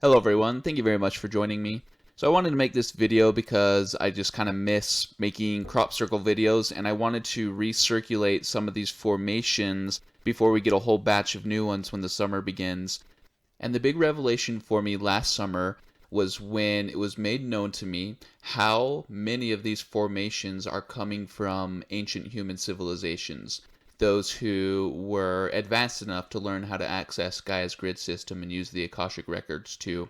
Hello everyone, thank you very much for joining me. So I wanted to make this video because I just kind of miss making crop circle videos, and I wanted to recirculate some of these formations before we get a whole batch of new ones when the summer begins. And the big revelation for me last summer was when it was made known to me how many of these formations are coming from ancient human civilizations. Those who were advanced enough to learn how to access Gaia's grid system and use the Akashic records to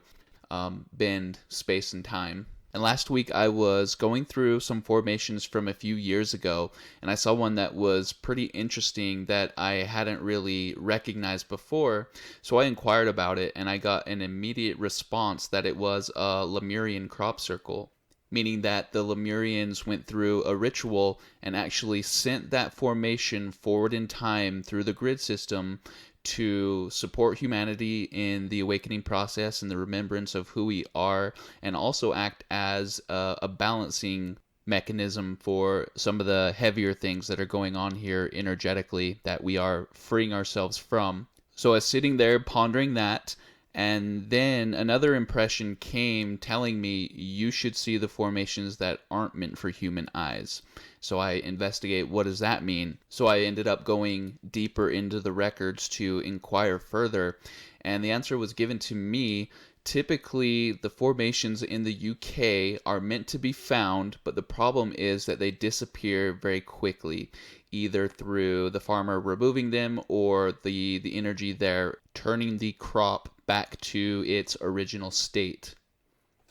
bend space and time. And last week I was going through some formations from a few years ago, and I saw one that was pretty interesting that I hadn't really recognized before. So I inquired about it, and I got an immediate response that it was a Lemurian crop circle, meaning that the Lemurians went through a ritual and actually sent that formation forward in time through the grid system to support humanity in the awakening process and the remembrance of who we are, and also act as a balancing mechanism for some of the heavier things that are going on here energetically that we are freeing ourselves from. So I was sitting there pondering that, and then another impression came telling me you should see the formations that aren't meant for human eyes. So I investigate, what does that mean? So I ended up going deeper into the records to inquire further, and the answer was given to me. Typically, the formations in the UK are meant to be found, but the problem is that they disappear very quickly, either through the farmer removing them or the energy there turning the crop back to its original state.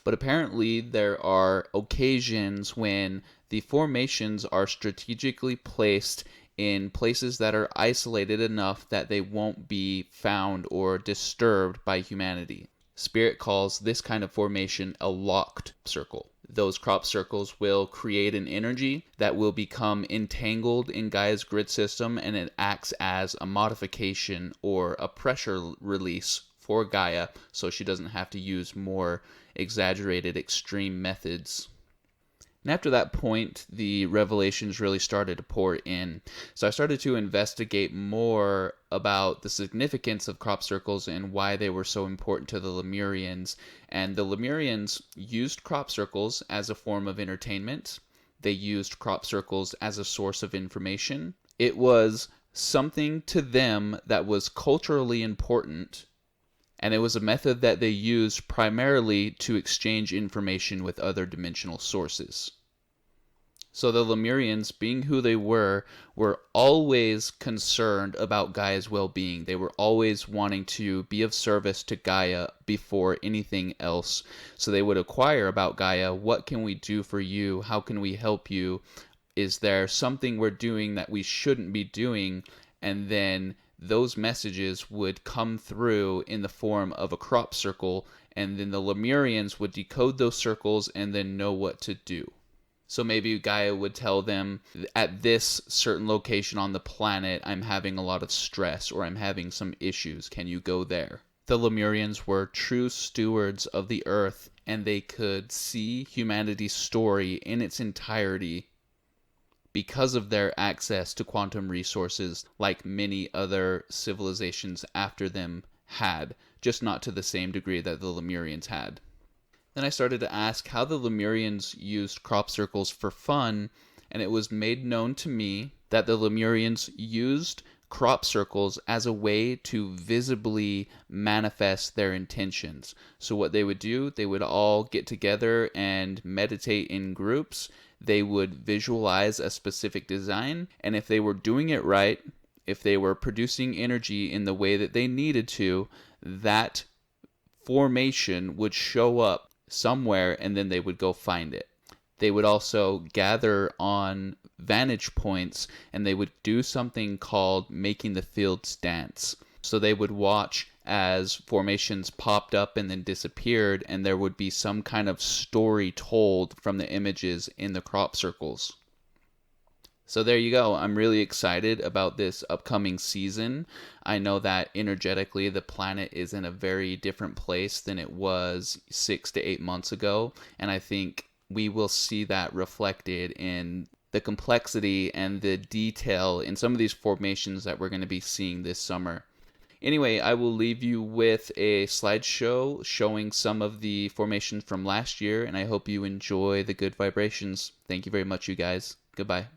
But apparently, there are occasions when the formations are strategically placed in places that are isolated enough that they won't be found or disturbed by humanity. Spirit calls this kind of formation a locked circle. Those crop circles will create an energy that will become entangled in Gaia's grid system, and it acts as a modification or a pressure release for Gaia, so she doesn't have to use more exaggerated extreme methods. And after that point, the revelations really started to pour in. So I started to investigate more about the significance of crop circles and why they were so important to the Lemurians. And the Lemurians used crop circles as a form of entertainment. They used crop circles as a source of information. It was something to them that was culturally important, and it was a method that they used primarily to exchange information with other dimensional sources. So the Lemurians, being who they were always concerned about Gaia's well-being. They were always wanting to be of service to Gaia before anything else. So they would inquire about Gaia, what can we do for you? How can we help you? Is there something we're doing that we shouldn't be doing? And then those messages would come through in the form of a crop circle, and then the Lemurians would decode those circles and then know what to do. So maybe Gaia would tell them, at this certain location on the planet, I'm having a lot of stress, or I'm having some issues. Can you go there? The Lemurians were true stewards of the earth, and they could see humanity's story in its entirety because of their access to quantum resources, like many other civilizations after them had, just not to the same degree that the Lemurians had. Then I started to ask how the Lemurians used crop circles for fun, and it was made known to me that the Lemurians used crop circles as a way to visibly manifest their intentions. So what they would do, they would all get together and meditate in groups. They would visualize a specific design, and if they were doing it right, if they were producing energy in the way that they needed to, that formation would show up somewhere, and then they would go find it. They would also gather on vantage points, and they would do something called making the fields dance. So they would watch as formations popped up and then disappeared, and there would be some kind of story told from the images in the crop circles. So there you go. I'm really excited about this upcoming season. I know that energetically the planet is in a very different place than it was 6 to 8 months ago, and I think we will see that reflected in the complexity and the detail in some of these formations that we're going to be seeing this summer. Anyway, I will leave you with a slideshow showing some of the formations from last year, and I hope you enjoy the good vibrations. Thank you very much, you guys. Goodbye.